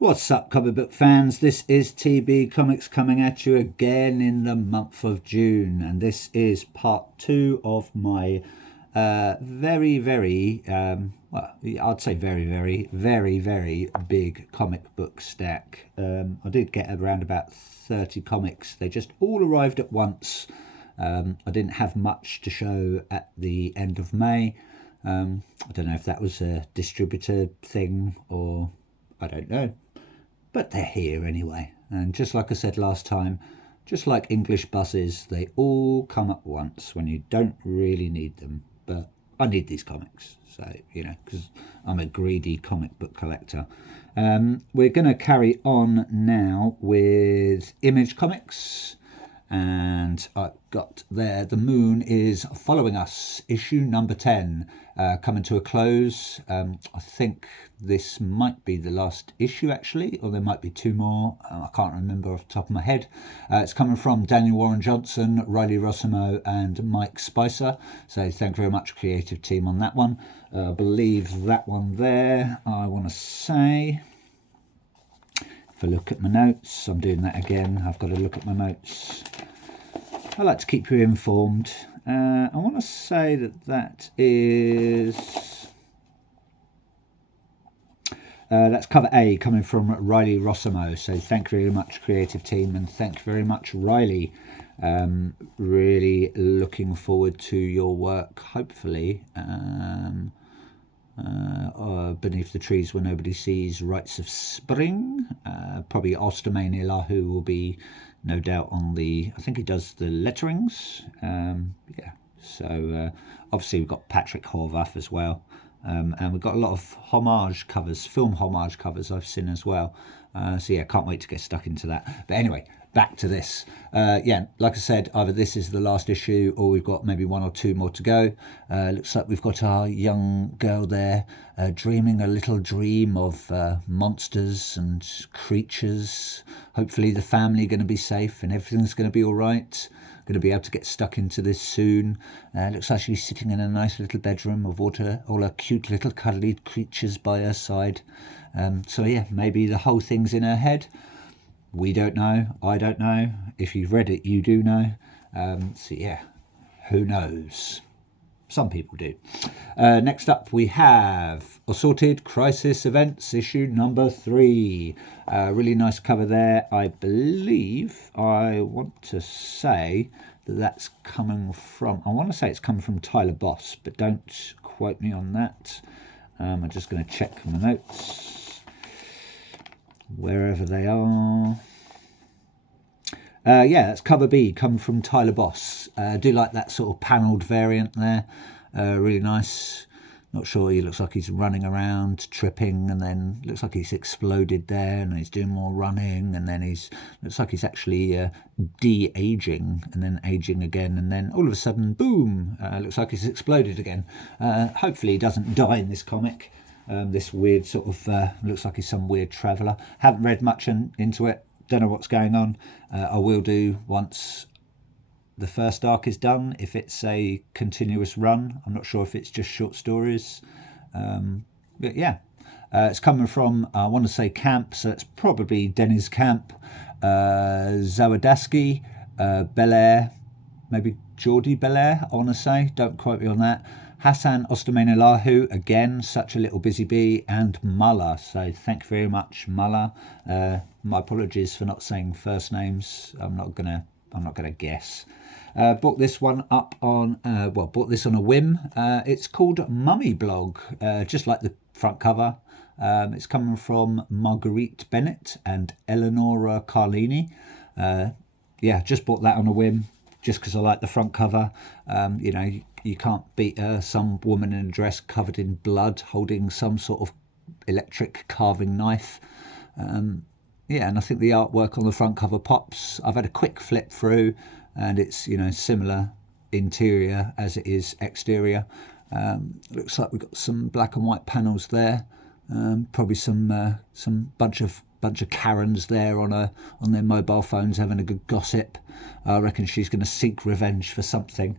What's up, comic book fans? This is TB Comics coming at you again in the month of June, and this is part two of my I'd say very big comic book stack. I did get around about 30 comics. They just all arrived at once. I didn't have much to show at the end of May. I don't know if that was a distributor thing or I don't know. But they're here anyway. And just like I said last time, just like English buses, they all come at once when you don't really need them. But I need these comics, so, because I'm a greedy comic book collector. We're going to carry on now with Image Comics. And I've got there, The Moon is Following Us, issue number 10, coming to a close. I think this might be the last issue, actually, or there might be two more. I can't remember off the top of my head. It's coming from Daniel Warren Johnson, Riley Rossimo, and Mike Spicer. So thank you very much, creative team, on that one. I believe that one there, I want to say... If I look at my notes, I'm doing that again. I've got to look at my notes. I like to keep you informed. I want to say that is... that's cover A, coming from Riley Rossimo. So thank you very much, creative team, and thank you very much, Riley. Really looking forward to your work, hopefully. Beneath the Trees Where Nobody Sees, Rites of Spring. Probably Ostermain Ilahu will be no doubt on the... I think he does the letterings. So obviously we've got Patrick Horvath as well. And we've got a lot of homage covers, film homage covers I've seen as well. So yeah, can't wait to get stuck into that. But anyway, back to this. Like I said, either this is the last issue or we've got maybe one or two more to go. Looks like we've got our young girl there dreaming a little dream of monsters and creatures. Hopefully the family are going to be safe and everything's going to be all right. Going to be able to get stuck into this soon. Looks like she's sitting in a nice little bedroom of all her cute little cuddly creatures by her side. So yeah, maybe the whole thing's in her head. We don't know. I don't know. If you've read it, you do know. So yeah, who knows? Some people do. Next up, we have Assorted Crisis Events, issue number 3. Really nice cover there. I believe I want to say that that's coming from... I want to say it's coming from Tyler Boss, but don't quote me on that. I'm just going to check my notes. Wherever they are. That's cover B, come from Tyler Boss. I do like that sort of panelled variant there. Really nice. Not sure, he looks like he's running around, tripping, and then looks like he's exploded there, and he's doing more running, and then looks like he's actually de-aging, and then aging again, and then all of a sudden, boom, looks like he's exploded again. Hopefully he doesn't die in this comic. This weird sort of, looks like he's some weird traveller. Haven't read much into it. Don't know what's going on. I will do once the first arc is done, if it's a continuous run. I'm not sure if it's just short stories. But yeah, it's coming from, I want to say Camp, so it's probably Dennis Camp, Zawadaski, Belair, maybe Geordie Belair, I want to say. Don't quote me on that. Hassan Ostermain Elahu, again, such a little busy bee, and Mullah. So thank you very much, Mullah. My apologies for not saying first names. I'm not gonna guess. Bought this one up on, bought this on a whim. It's called Mummy Blog, just like the front cover. It's coming from Marguerite Bennett and Eleonora Carlini. Just bought that on a whim, just because I like the front cover. You can't beat some woman in a dress covered in blood holding some sort of electric carving knife. And I think the artwork on the front cover pops. I've had a quick flip through, and it's similar interior as it is exterior. Looks like we've got some black and white panels there. Probably some bunch of Karens there on their mobile phones having a good gossip. I reckon she's going to seek revenge for something.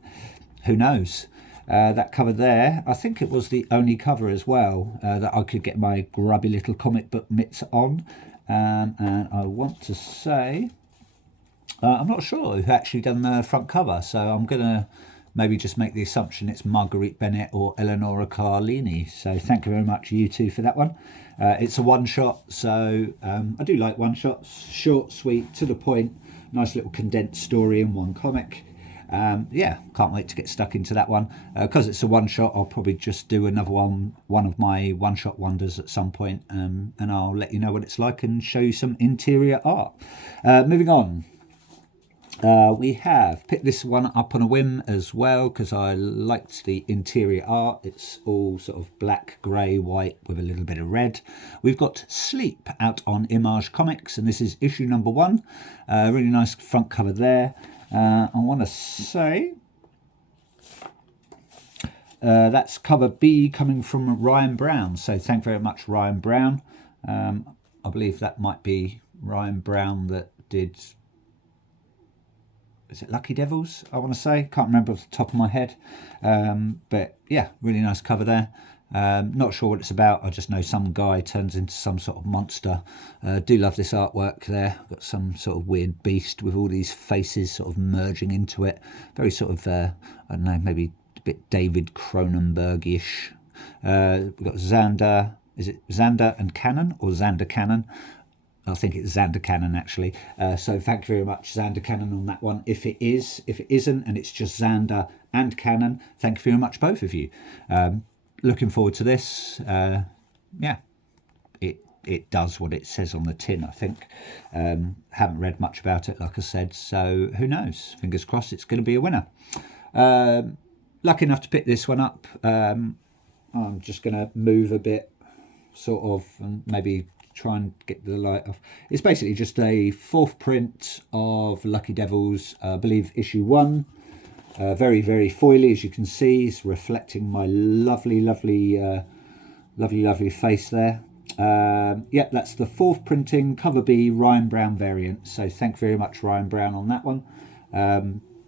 Who knows? That cover there, I think it was the only cover as well that I could get my grubby little comic book mitts on. And I want to say, I'm not sure who actually done the front cover, so I'm going to maybe just make the assumption it's Marguerite Bennett or Eleonora Carlini. So thank you very much, you two, for that one. It's a one-shot, so I do like one-shots. Short, sweet, to the point, nice little condensed story in one comic. Yeah, can't wait to get stuck into that one. Because it's a one-shot, I'll probably just do another one of my one-shot wonders at some point, and I'll let you know what it's like and show you some interior art. Moving on. We have picked this one up on a whim as well because I liked the interior art. It's all sort of black, grey, white with a little bit of red. We've got Sleep out on Image Comics, and this is issue number 1. Really nice front cover there. I want to say that's cover B coming from Ryan Brown. So thank you very much, Ryan Brown. I believe that might be Ryan Brown that did... Is it Lucky Devils, I want to say? Can't remember off the top of my head. But yeah, really nice cover there. Not sure what it's about. I just know some guy turns into some sort of monster. Do love this artwork there. Got some sort of weird beast with all these faces sort of merging into it. Very sort of, I don't know, maybe a bit David Cronenberg-ish. We've got Xander. Is it Xander and Cannon or Xander Cannon? I think it's Xander Cannon actually. So thank you very much, Xander Cannon, on that one. If it isn't, and it's just Xander and Cannon, thank you very much, both of you. Looking forward to this. Yeah, it does what it says on the tin, I think. Haven't read much about it, like I said, so who knows? Fingers crossed it's going to be a winner. Lucky enough to pick this one up. I'm just going to move a bit, sort of, and maybe try and get the light off. It's basically just a 4th print of Lucky Devils, I believe issue 1. Very, very foily, as you can see. It's reflecting my lovely face there. Yep, that's the 4th printing, cover B, Ryan Brown variant. So thank you very much, Ryan Brown, on that one.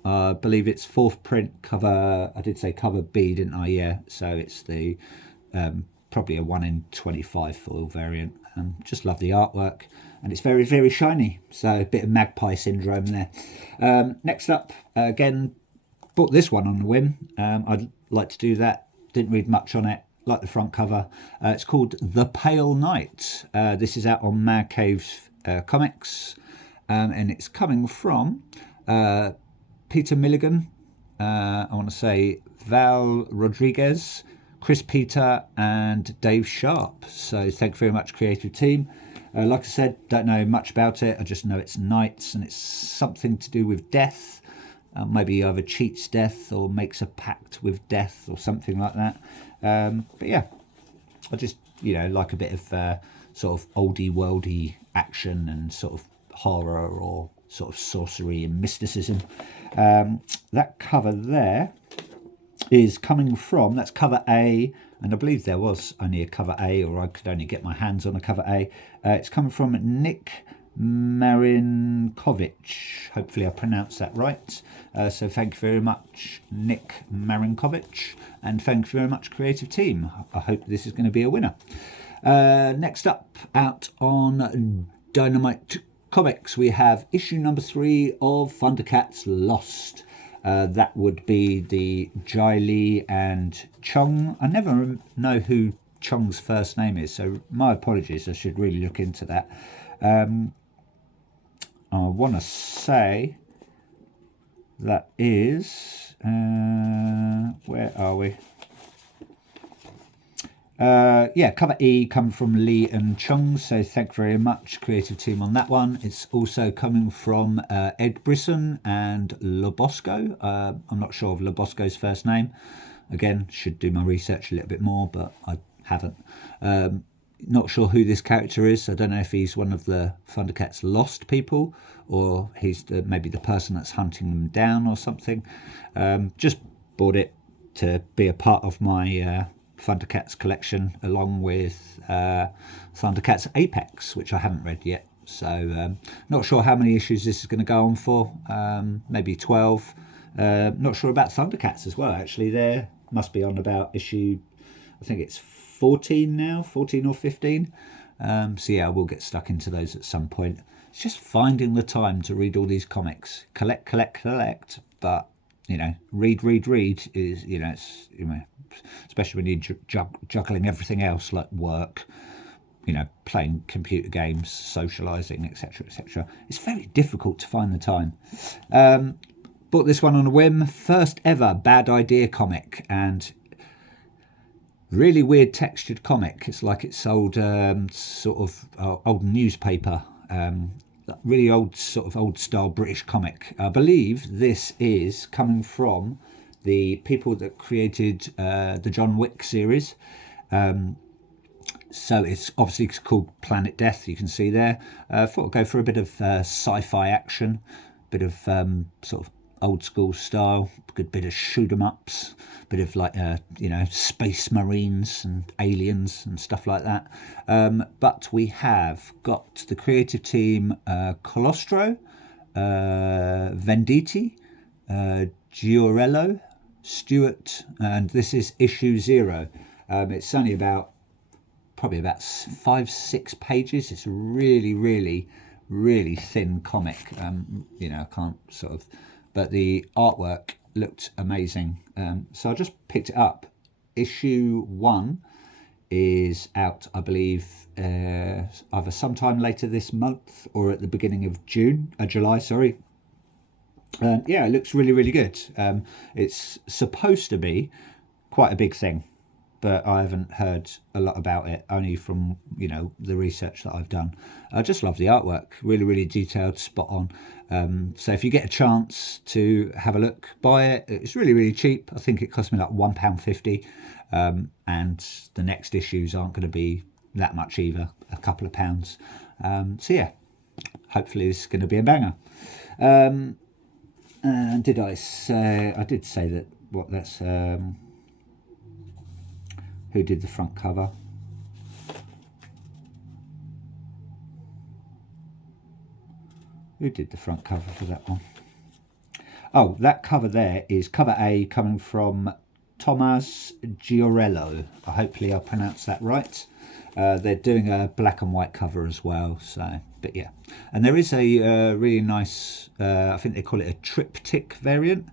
I believe it's 4th print cover. I did say cover B, didn't I? Yeah. So it's the probably a 1 in 25 foil variant. Just love the artwork, and it's very, very shiny. So a bit of magpie syndrome there. Next up, again, bought this one on a whim. I'd like to do that. Didn't read much on it. Like the front cover. It's called The Pale Knight. This is out on Mad Caves Comics, and it's coming from Peter Milligan. I want to say Val Rodriguez, Chris Peter and Dave Sharp. So thank you very much, creative team. Like I said, don't know much about it. I just know it's knights and it's something to do with death. Maybe either cheats death or makes a pact with death or something like that. But yeah, I just, like a bit of sort of oldie worldy action and sort of horror or sort of sorcery and mysticism. That cover there is coming from, that's cover A, and I believe there was only a cover A, or I could only get my hands on a cover A. It's coming from Nick Marinkovic. Hopefully I pronounced that right. So thank you very much, Nick Marinkovic, and thank you very much, creative team. I hope this is going to be a winner. Next up, out on Dynamite Comics, we have issue number 3 of Thundercats Lost. That would be the Jai Lee and Chung. I never know who Chung's first name is, so my apologies. I should really look into that. I want to say that is... where are we? Yeah, cover E coming from Lee and Chung, so thank you very much, creative team, on that one. It's also coming from Ed Brisson and Lobosco. I'm not sure of Lobosco's first name. Again, should do my research a little bit more, but I haven't. Not sure who this character is. I don't know if he's one of the Thundercats Lost people, or he's maybe the person that's hunting them down or something. Just bought it to be a part of my Thundercats collection, along with Thundercats Apex, which I haven't read yet. So not sure how many issues this is going to go on for. Maybe 12. Not sure about Thundercats as well, actually. They're must be on about issue, I think it's 14 now, 14 or 15. So yeah, I will get stuck into those at some point. It's just finding the time to read all these comics. Collect. But, read is, it's, especially when you're juggling everything else like work, playing computer games, socialising, etc. It's very difficult to find the time. Bought this one on a whim. First ever Bad Idea comic, and really weird textured comic. It's like it's old old newspaper, really old style British comic. I believe this is coming from the people that created the John Wick series. So it's obviously called Planet Death, you can see there. Thought I'd go for a bit of sci-fi action, bit of sort of old school style, good bit of shoot 'em ups, bit of like space marines and aliens and stuff like that. But we have got the creative team Colostro, Venditti, Giorello, Stewart, and this is issue 0. It's only probably about 5-6 pages. It's a really thin comic. I can't but the artwork looked amazing. So I just picked it up. Issue 1 is out, I believe, either sometime later this month or at the beginning of July. Sorry. Yeah, it looks really good. It's supposed to be quite a big thing, but I haven't heard a lot about it, only from the research that I've done. I just love the artwork, really detailed, spot on. So if you get a chance to have a look, buy it. It's really cheap. I think it cost me like £1.50, and the next issues aren't going to be that much either, a couple of pounds. So yeah, hopefully this is going to be a banger. And did I say? I did say that. That's who did the front cover? Who did the front cover for that one? Oh, that cover there is cover A, coming from Thomas Giorello. Hopefully I pronounced that right. They're doing a black and white cover as well. So, but yeah, and there is a really nice. I think they call it a triptych variant.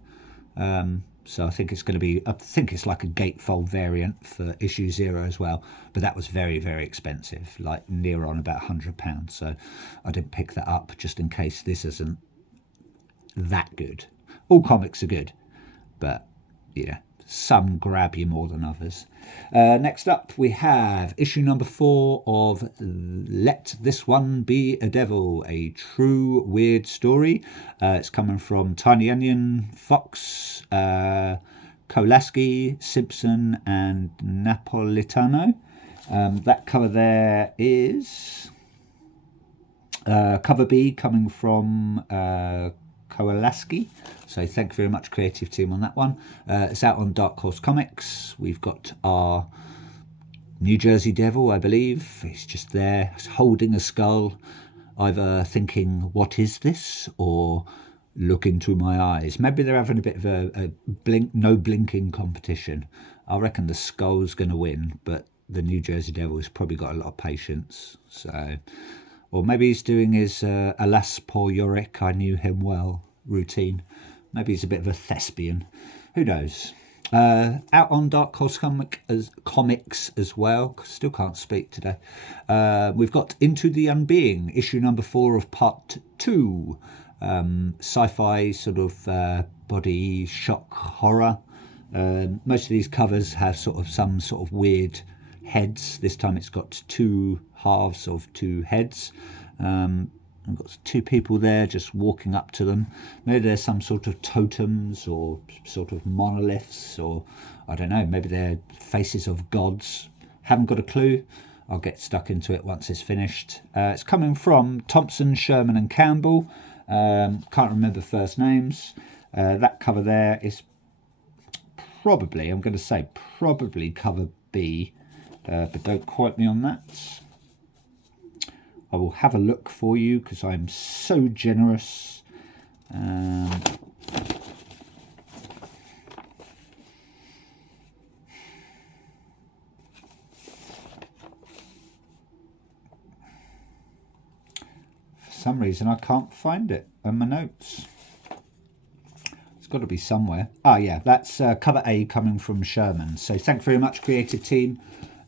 So I think it's going to be. I think it's like a gatefold variant for issue 0 as well. But that was very expensive, like near on about £100. So I didn't pick that up just in case this isn't that good. All comics are good, but yeah, some grab you more than others. Next up, we have issue number 4 of Let This One Be a Devil, a true weird story. It's coming from Tiny Onion, Fox, Kolaski, Simpson, and Napolitano. That cover there is cover B, coming from Kowalski. So thank you very much, creative team, on that one. It's out on Dark Horse Comics. We've got our New Jersey Devil, I believe. He's just there holding a skull, either thinking, what is this? Or look into my eyes. Maybe they're having a bit of a no blinking competition. I reckon the skull's going to win, but the New Jersey Devil's probably got a lot of patience. So, or maybe he's doing his alas poor Yorick, I knew him well routine. Maybe he's a bit of a thespian. Who knows? Out on Dark Horse Comics as well. Still can't speak today. We've got Into the Unbeing, issue number 4 of part 2. Sci-fi sort of body shock horror. Most of these covers have some sort of weird heads. This time it's got 2 halves of 2 heads. I've got 2 people there just walking up to them. Maybe there's some sort of totems or sort of monoliths, or I don't know, maybe they're faces of gods. Haven't got a clue. I'll get stuck into it once it's finished. It's coming from Thompson, Sherman and Campbell. Can't remember first names. That cover there is probably, I'm going to say probably cover B, but don't quote me on that. I will have a look for you because I'm so generous. some reason I can't find it in my notes. It's got to be somewhere. Ah, yeah, that's cover A coming from Sherman. So thank you very much, creative team.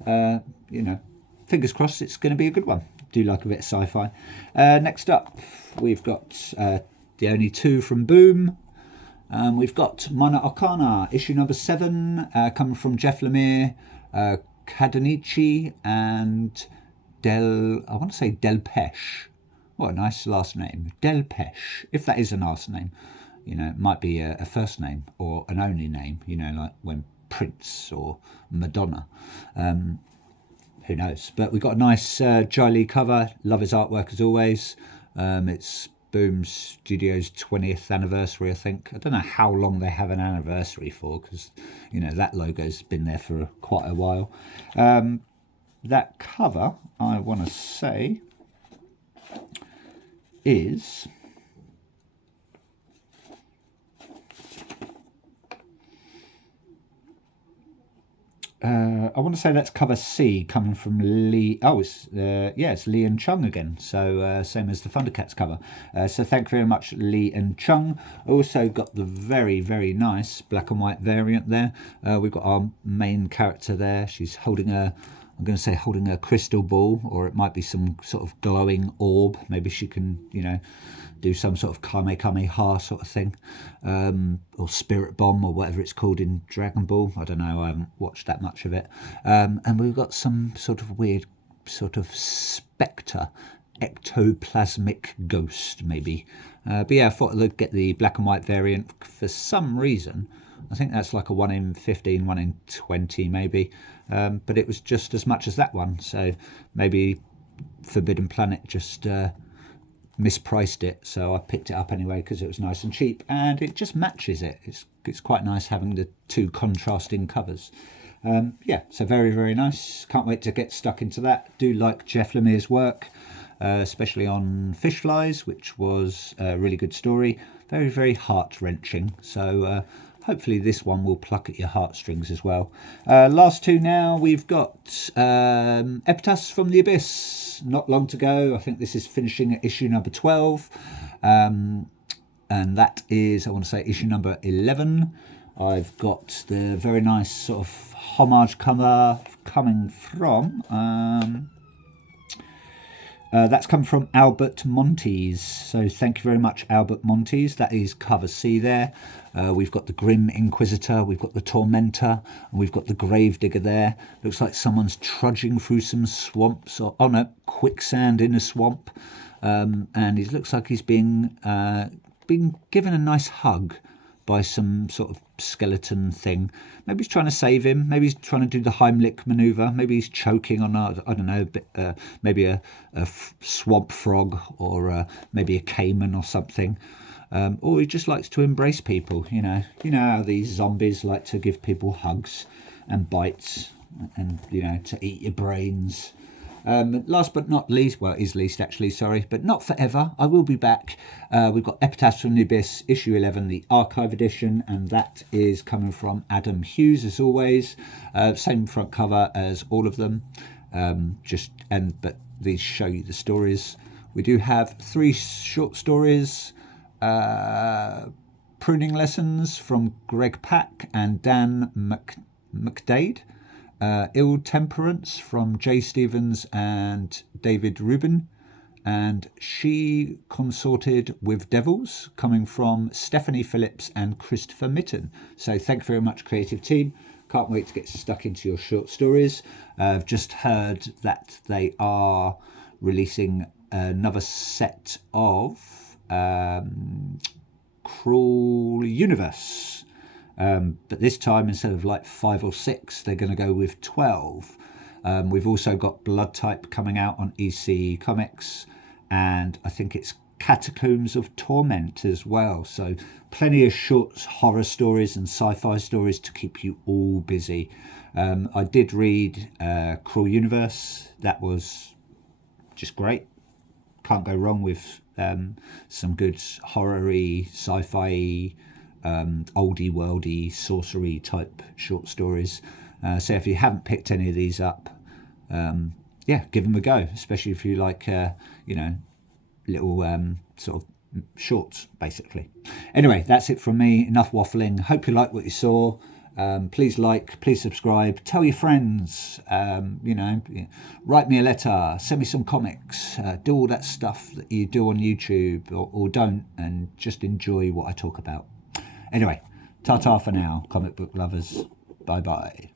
You know, fingers crossed it's going to be a good one. Do like a bit of sci-fi. Next up, we've got the only two from Boom. We've got Mana Arcana, issue number 7, coming from Jeff Lemire, Cadanici, and I want to say Delpeche. What a nice last name, Delpeche. If that is a last name, you know, it might be a first name or an only name. You know, like when Prince or Madonna. Who knows? But we've got a nice Jai Lee cover. Love his artwork as always. It's Boom Studios' 20th anniversary, I think. I don't know how long they have an anniversary for, because, you know, that logo's been there for quite a while. That cover, I want to say, is... I want to say that's cover C, coming from Lee. Oh, it's Lee and Chung again. So same as the Thundercats cover. So thank you very much, Lee and Chung. Also got the very, very nice black and white variant there. We've got our main character there. She's holding I'm going to say holding a crystal ball, or it might be some sort of glowing orb. Maybe she can, you know, do some sort of Kamehameha sort of thing, or Spirit Bomb, or whatever it's called in Dragon Ball. I don't know, I haven't watched that much of it. And we've got some sort of weird sort of spectre, ectoplasmic ghost maybe. But yeah, I thought I'd get the black and white variant for some reason. I think that's like a 1 in 15, 1 in 20 maybe. But it was just as much as that one. So maybe Forbidden Planet just mispriced it. So I picked it up anyway because it was nice and cheap. And it just matches it. It's quite nice having the two contrasting covers. Yeah, so very, very nice. Can't wait to get stuck into that. Do like Jeff Lemire's work, especially on Fish Flies, which was a really good story. Very, very heart-wrenching. So hopefully this one will pluck at your heartstrings as well. Last two now, we've got Epitas from the Abyss. Not long to go. I think this is finishing at issue number 12. And that is, I want to say, issue number 11. I've got the very nice sort of homage cover coming from... that's come from Albert Montes. So thank you very much, Albert Montes. That is cover C there. We've got the Grim Inquisitor, we've got the Tormentor, and we've got the Gravedigger there. Looks like someone's trudging through some swamps, or quicksand in a swamp. And it looks like he's being given a nice hug by some sort of skeleton thing. Maybe he's trying to save him. Maybe he's trying to do the Heimlich maneuver. Maybe he's choking on I don't know, maybe a swamp frog, or maybe a caiman or something. Or he just likes to embrace people. You know how these zombies like to give people hugs and bites, and to eat your brains. Last but not least, well, it is least actually, sorry, but not forever. I will be back. We've got Epitaph from the Abyss, issue 11, the archive edition, and that is coming from Adam Hughes as always. Same front cover as all of them. But these show you the stories. We do have 3 short stories. Pruning Lessons from Greg Pak and Dan McDade. Ill Temperance from Jay Stevens and David Rubin, and She Consorted with Devils, coming from Stephanie Phillips and Christopher Mitten. So thank you very much, creative team. Can't wait to get stuck into your short stories. I've just heard that they are releasing another set of Cruel Universe. But this time, instead of like 5 or 6, they're going to go with 12. We've also got Blood Type coming out on EC Comics, and I think it's Catacombs of Torment as well. So plenty of short horror stories and sci-fi stories to keep you all busy. I did read Cruel Universe. That was just great. Can't go wrong with some good horror-y, sci-fi, oldie worldy, sorcery type short stories. So if you haven't picked any of these up, give them a go, especially if you like little sort of shorts, basically. Anyway, that's it from me. Enough waffling. Hope you like what you saw. Please like, please subscribe, tell your friends, write me a letter, send me some comics, do all that stuff that you do on YouTube or don't, and just enjoy what I talk about. Anyway, ta-ta for now, comic book lovers. Bye-bye.